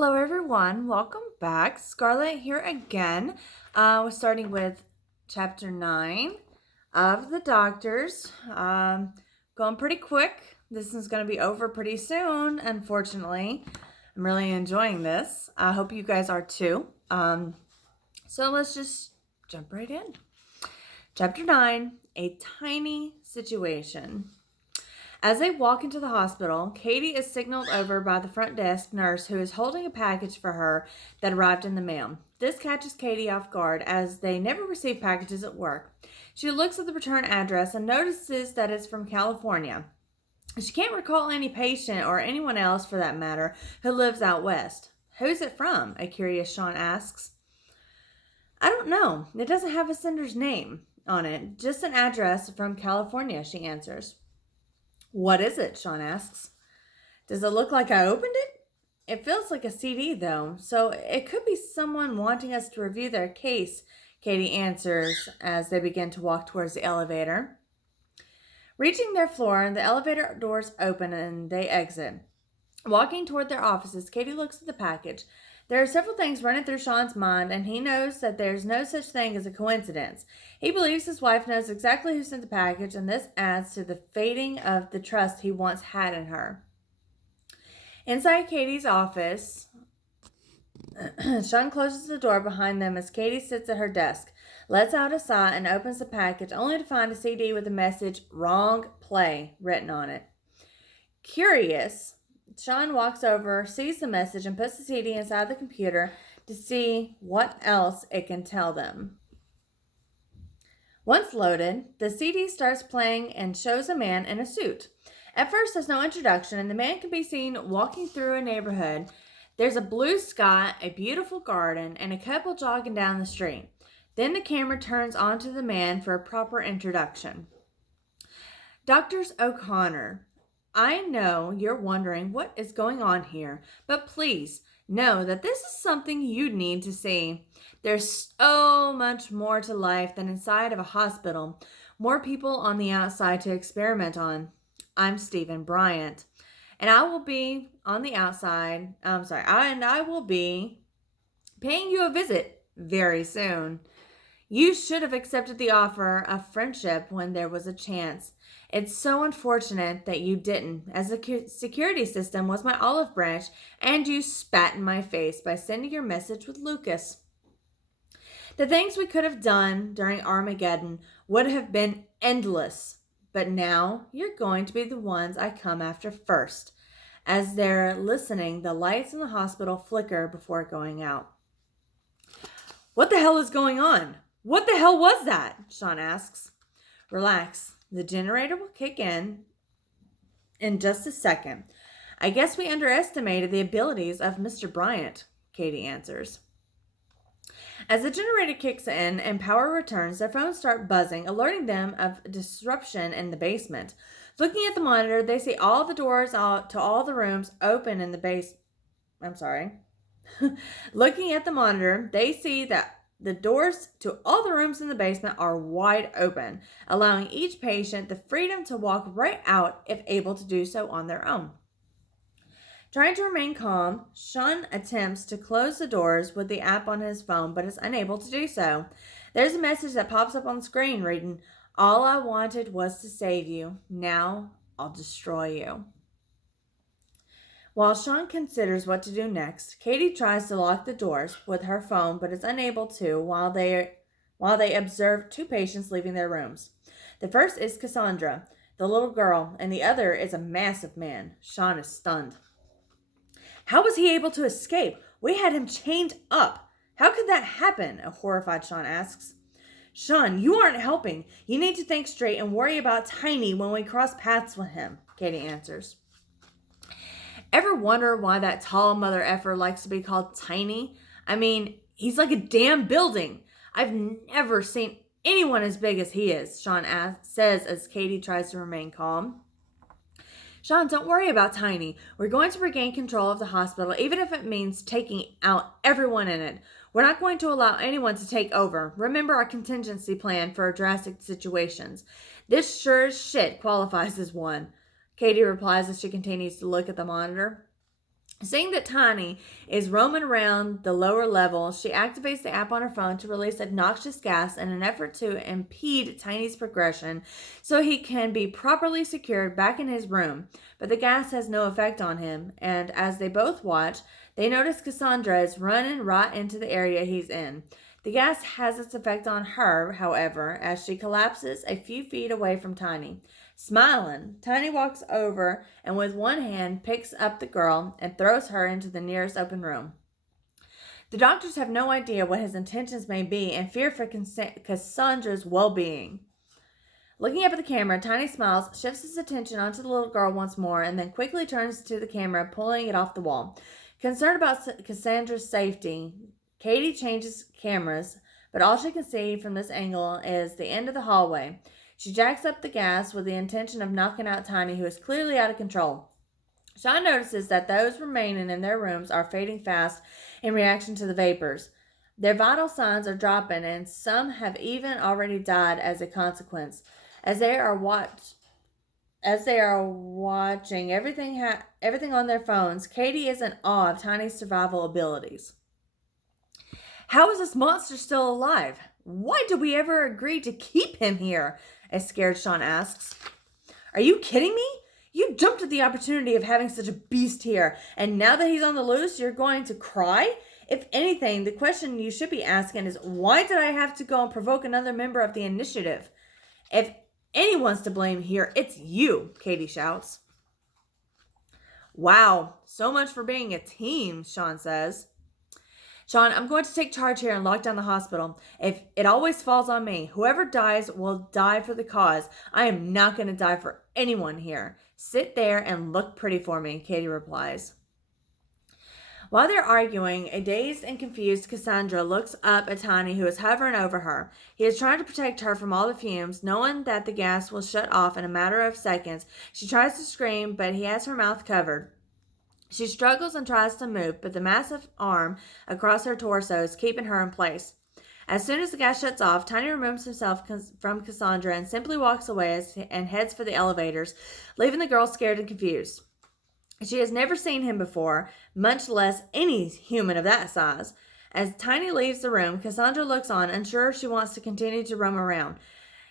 Hello, everyone. Welcome back. Scarlett here again. We're starting with chapter 9 of The Doctors. Going pretty quick. This is going to be over pretty soon, unfortunately. I'm really enjoying this. I hope you guys are too. So let's just jump right in. Chapter 9, A Tiny Situation. As they walk into the hospital, Katie is signaled over by the front desk nurse who is holding a package for her that arrived in the mail. This catches Katie off guard as they never receive packages at work. She looks at the return address and notices that it's from California. She can't recall any patient or anyone else, for that matter, who lives out west. Who's it from? A curious Sean asks. I don't know. It doesn't have a sender's name on it, just an address from California, she answers. What is it? Sean asks. Does it look like I opened it? It feels like a CD, though, so it could be someone wanting us to review their case, Katie answers as they begin to walk towards the elevator. Reaching their floor, the elevator doors open and they exit. Walking toward their offices, Katie looks at the package. There are several things running through Sean's mind, and he knows that there's no such thing as a coincidence. He believes his wife knows exactly who sent the package, and this adds to the fading of the trust he once had in her. Inside Katie's office, Sean closes the door behind them as Katie sits at her desk, lets out a sigh, and opens the package, only to find a CD with the message, "Wrong Play," written on it. Curious, Sean walks over, sees the message, and puts the CD inside the computer to see what else it can tell them. Once loaded, the CD starts playing and shows a man in a suit. At first, there's no introduction, and the man can be seen walking through a neighborhood. There's a blue sky, a beautiful garden, and a couple jogging down the street. Then the camera turns onto the man for a proper introduction. Dr. O'Connor, I know you're wondering what is going on here, but please know that this is something you need to see. There's so much more to life than inside of a hospital, more people on the outside to experiment on. I'm Stephen Bryant, and I will be on the outside. I will be paying you a visit very soon. You should have accepted the offer of friendship when there was a chance. It's so unfortunate that you didn't, as the security system was my olive branch, and you spat in my face by sending your message with Lucas. The things we could have done during Armageddon would have been endless, but now you're going to be the ones I come after first. As they're listening, the lights in the hospital flicker before going out. What the hell is going on? What the hell was that? Sean asks. Relax. The generator will kick in just a second. I guess we underestimated the abilities of Mr. Bryant, Katie answers. As the generator kicks in and power returns, their phones start buzzing, alerting them of disruption in the basement. Looking at the monitor, they see all the doors out to all the rooms open in the base. I'm sorry. Looking at the monitor, they see that the doors to all the rooms in the basement are wide open, allowing each patient the freedom to walk right out if able to do so on their own. Trying to remain calm, Sean attempts to close the doors with the app on his phone, but is unable to do so. There's a message that pops up on the screen reading, "All I wanted was to save you. Now I'll destroy you." While Sean considers what to do next, Katie tries to lock the doors with her phone but is unable to while they observe two patients leaving their rooms. The first is Cassandra, the little girl, and the other is a massive man. Sean is stunned. How was he able to escape? We had him chained up. How could that happen? A horrified Sean asks. Sean, you aren't helping. You need to think straight and worry about Tiny when we cross paths with him, Katie answers. Ever wonder why that tall mother effer likes to be called Tiny? I mean, he's like a damn building. I've never seen anyone as big as he is, Sean says as Katie tries to remain calm. Sean, don't worry about Tiny. We're going to regain control of the hospital, even if it means taking out everyone in it. We're not going to allow anyone to take over. Remember our contingency plan for drastic situations. This sure as shit qualifies as one. Katie replies as she continues to look at the monitor. Seeing that Tiny is roaming around the lower level, she activates the app on her phone to release a noxious gas in an effort to impede Tiny's progression so he can be properly secured back in his room. But the gas has no effect on him, and as they both watch, they notice Cassandra is running right into the area he's in. The gas has its effect on her, however, as she collapses a few feet away from Tiny. Smiling, Tiny walks over and with one hand picks up the girl and throws her into the nearest open room. The doctors have no idea what his intentions may be and fear for Cassandra's well-being. Looking up at the camera, Tiny smiles, shifts his attention onto the little girl once more, and then quickly turns to the camera, pulling it off the wall. Concerned about Cassandra's safety, Katie changes cameras, but all she can see from this angle is the end of the hallway. She jacks up the gas with the intention of knocking out Tiny, who is clearly out of control. Sean notices that those remaining in their rooms are fading fast in reaction to the vapors. Their vital signs are dropping, and some have even already died as a consequence. As they are watching everything on their phones, Katie is in awe of Tiny's survival abilities. How is this monster still alive? Why did we ever agree to keep him here? A scared Sean asks. Are you kidding me? You jumped at the opportunity of having such a beast here, and now that he's on the loose, you're going to cry? If anything, the question you should be asking is, why did I have to go and provoke another member of the initiative? If anyone's to blame here, it's you, Katie shouts. Wow, so much for being a team, Sean says. Sean, I'm going to take charge here and lock down the hospital. If it always falls on me, whoever dies will die for the cause. I am not going to die for anyone here. Sit there and look pretty for me, Katie replies. While they're arguing, a dazed and confused Cassandra looks up at Tiny, who is hovering over her. He is trying to protect her from all the fumes, knowing that the gas will shut off in a matter of seconds. She tries to scream, but he has her mouth covered. She struggles and tries to move, but the massive arm across her torso is keeping her in place. As soon as the gas shuts off, Tiny removes himself from Cassandra and simply walks away and heads for the elevators, leaving the girl scared and confused. She has never seen him before, much less any human of that size. As Tiny leaves the room, Cassandra looks on, unsure if she wants to continue to roam around.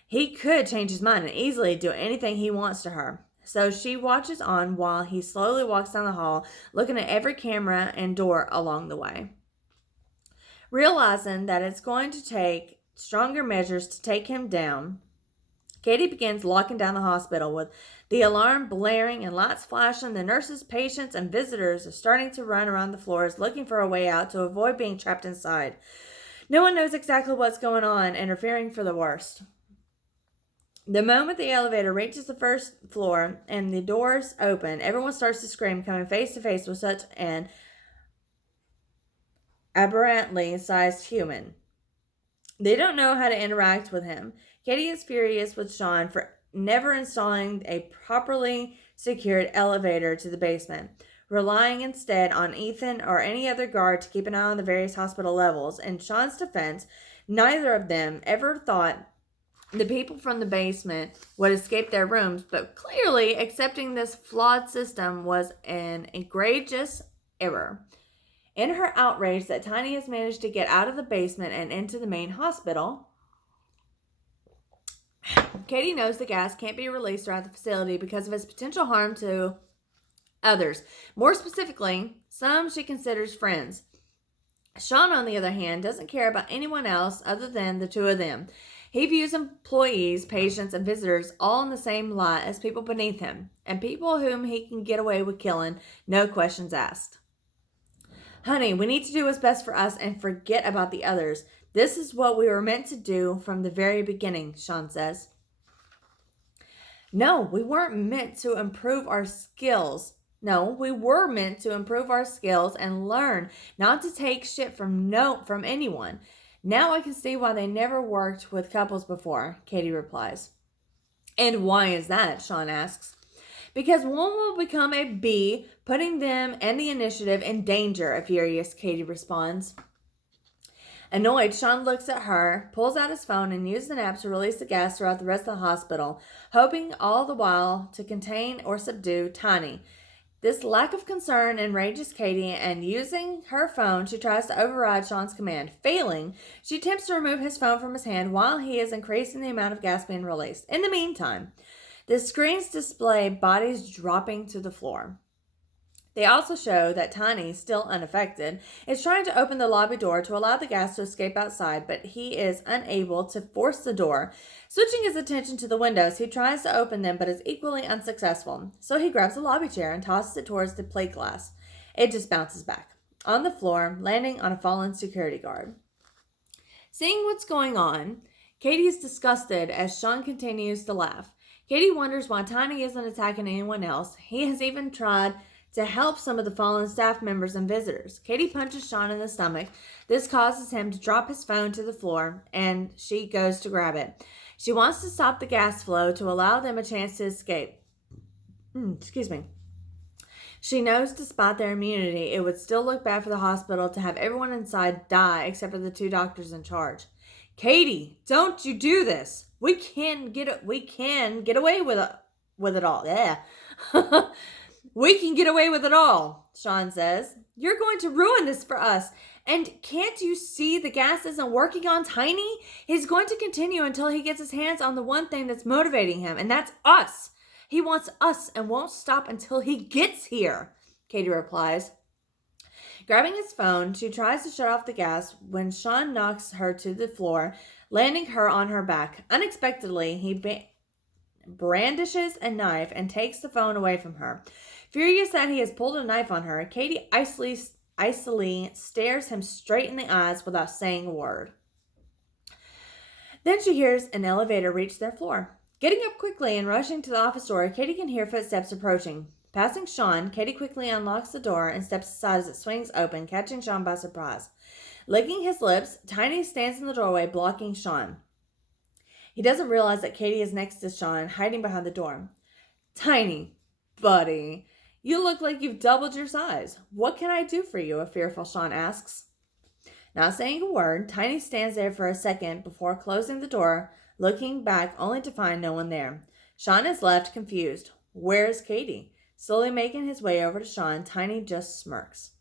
He could change his mind and easily do anything he wants to her. So she watches on while he slowly walks down the hall, looking at every camera and door along the way. Realizing that it's going to take stronger measures to take him down, Katie begins locking down the hospital with the alarm blaring and lights flashing. The nurses, patients, and visitors are starting to run around the floors looking for a way out to avoid being trapped inside. No one knows exactly what's going on and are fearing for the worst. The moment the elevator reaches the first floor and the doors open, everyone starts to scream, coming face to face with such an aberrantly sized human. They don't know how to interact with him. Katie is furious with Sean for never installing a properly secured elevator to the basement, relying instead on Ethan or any other guard to keep an eye on the various hospital levels. In Sean's defense, neither of them ever thought the people from the basement would escape their rooms, but clearly accepting this flawed system was an egregious error. In her outrage that Tiny has managed to get out of the basement and into the main hospital, Katie knows the gas can't be released throughout the facility because of its potential harm to others. More specifically, some she considers friends. Sean, on the other hand, doesn't care about anyone else other than the two of them. He views employees, patients, and visitors all in the same light as people beneath him, and people whom he can get away with killing, no questions asked. Honey, we need to do what's best for us and forget about the others. This is what we were meant to do from the very beginning, Sean says. No, we weren't meant to improve our skills. No, we were meant to improve our skills and learn not to take shit from anyone. Now I can see why they never worked with couples before, Katie replies. And why is that, Sean asks. Because one will become a bee, putting them and the initiative in danger, a furious Katie responds. Annoyed, Sean looks at her, pulls out his phone, and uses an app to release the gas throughout the rest of the hospital, hoping all the while to contain or subdue Tiny. This lack of concern enrages Katie, and using her phone, she tries to override Sean's command. Failing, she attempts to remove his phone from his hand while he is increasing the amount of gas being released. In the meantime, the screens display bodies dropping to the floor. They also show that Tiny, still unaffected, is trying to open the lobby door to allow the gas to escape outside, but he is unable to force the door. Switching his attention to the windows, he tries to open them but is equally unsuccessful. So he grabs a lobby chair and tosses it towards the plate glass. It just bounces back on the floor, landing on a fallen security guard. Seeing what's going on, Katie is disgusted as Sean continues to laugh. Katie wonders why Tiny isn't attacking anyone else. He has even tried to help some of the fallen staff members and visitors. Katie punches Sean in the stomach. This causes him to drop his phone to the floor, and she goes to grab it. She wants to stop the gas flow to allow them a chance to escape. Excuse me. She knows despite their immunity, it would still look bad for the hospital to have everyone inside die except for the 2 doctors in charge. Katie, don't you do this. We can get away with it all. Yeah. We can get away with it all, Sean says. You're going to ruin this for us. And can't you see the gas isn't working on Tiny? He's going to continue until he gets his hands on the one thing that's motivating him, and that's us. He wants us and won't stop until he gets here, Katie replies. Grabbing his phone, she tries to shut off the gas when Sean knocks her to the floor, landing her on her back. Unexpectedly, he brandishes a knife and takes the phone away from her. Furious that he has pulled a knife on her, Katie icily stares him straight in the eyes without saying a word. Then she hears an elevator reach their floor. Getting up quickly and rushing to the office door, Katie can hear footsteps approaching. Passing Sean, Katie quickly unlocks the door and steps aside as it swings open, catching Sean by surprise. Licking his lips, Tiny stands in the doorway, blocking Sean. He doesn't realize that Katie is next to Sean, hiding behind the door. Tiny, buddy, you look like you've doubled your size. What can I do for you? A fearful Sean asks. Not saying a word, Tiny stands there for a second before closing the door, looking back only to find no one there. Sean is left confused. Where is Katie? Slowly making his way over to Sean, Tiny just smirks.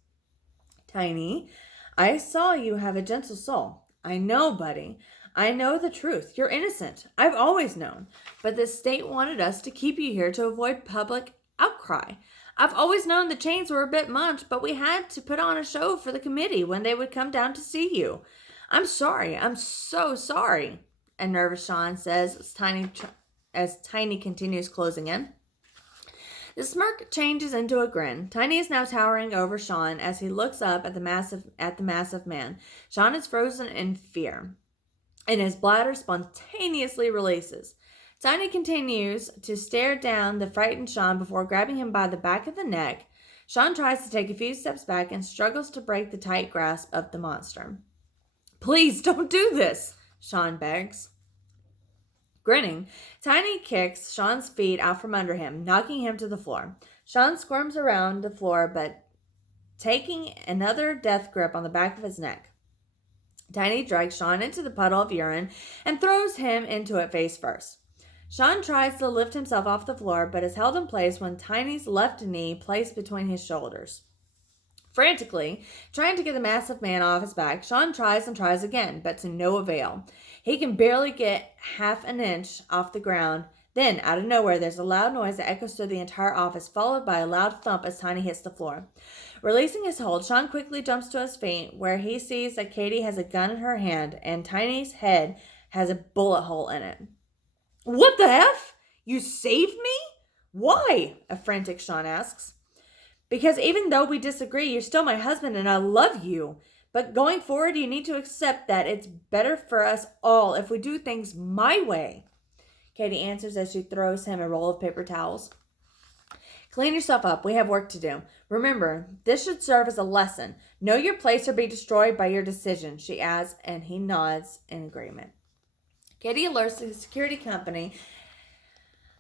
Tiny, I saw you have a gentle soul. I know, buddy. I know the truth. You're innocent. I've always known. But the state wanted us to keep you here to avoid public outcry. I've always known the chains were a bit much, but we had to put on a show for the committee when they would come down to see you. I'm sorry. I'm so sorry. And nervous Sean says as Tiny continues closing in. The smirk changes into a grin. Tiny is now towering over Sean as he looks up at the massive man. Sean is frozen in fear, and his bladder spontaneously releases. Tiny continues to stare down the frightened Sean before grabbing him by the back of the neck. Sean tries to take a few steps back and struggles to break the tight grasp of the monster. Please don't do this, Sean begs. Grinning, Tiny kicks Sean's feet out from under him, knocking him to the floor. Sean squirms around the floor, but taking another death grip on the back of his neck. Tiny drags Sean into the puddle of urine and throws him into it face first. Sean tries to lift himself off the floor, but is held in place when Tiny's left knee placed between his shoulders. Frantically, trying to get the massive man off his back, Sean tries and tries again, but to no avail. He can barely get half an inch off the ground. Then, out of nowhere, there's a loud noise that echoes through the entire office, followed by a loud thump as Tiny hits the floor. Releasing his hold, Sean quickly jumps to his feet, where he sees that Katie has a gun in her hand, and Tiny's head has a bullet hole in it. What the F? You saved me? Why? A frantic Sean asks. Because even though we disagree, you're still my husband and I love you. But going forward, you need to accept that it's better for us all if we do things my way. Katie answers as she throws him a roll of paper towels. Clean yourself up. We have work to do. Remember, this should serve as a lesson. Know your place or be destroyed by your decision, she adds, and he nods in agreement. Katie alerts the security company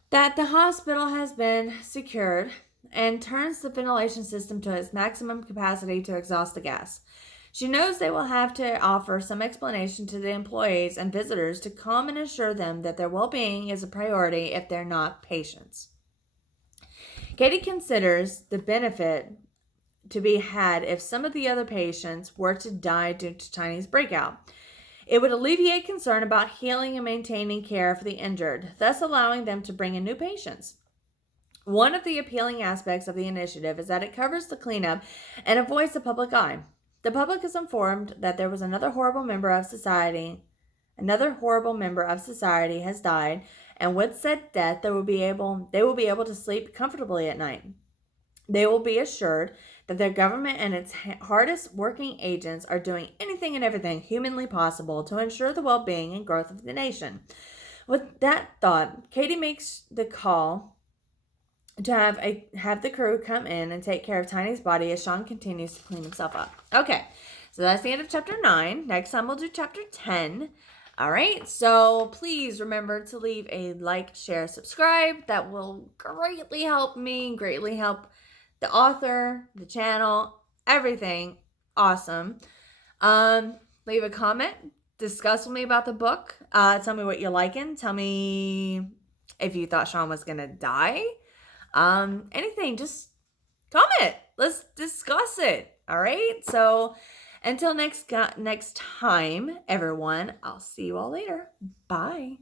that the hospital has been secured and turns the ventilation system to its maximum capacity to exhaust the gas. She knows they will have to offer some explanation to the employees and visitors to come and assure them that their well-being is a priority if they're not patients. Katie considers the benefit to be had if some of the other patients were to die due to Tiny's breakout. It would alleviate concern about healing and maintaining care for the injured, thus allowing them to bring in new patients. One of the appealing aspects of the initiative is that it covers the cleanup and avoids the public eye. The public is informed that there was another horrible member of society has died, and with said death, they will be able to sleep comfortably at night. They will be assured that their government and its hardest working agents are doing anything and everything humanly possible to ensure the well-being and growth of the nation. With that thought, Katie makes the call to have the crew come in and take care of Tiny's body as Sean continues to clean himself up. Okay, so that's the end of chapter 9. Next time we'll do chapter 10. All right, so please remember to leave a like, share, subscribe. That will greatly help me, greatly help the author, the channel, everything. Awesome. Leave a comment. Discuss with me about the book. Tell me what you're liking. Tell me if you thought Sean was going to die. Anything, just comment. Let's discuss it. All right. So until next time, everyone, I'll see you all later. Bye.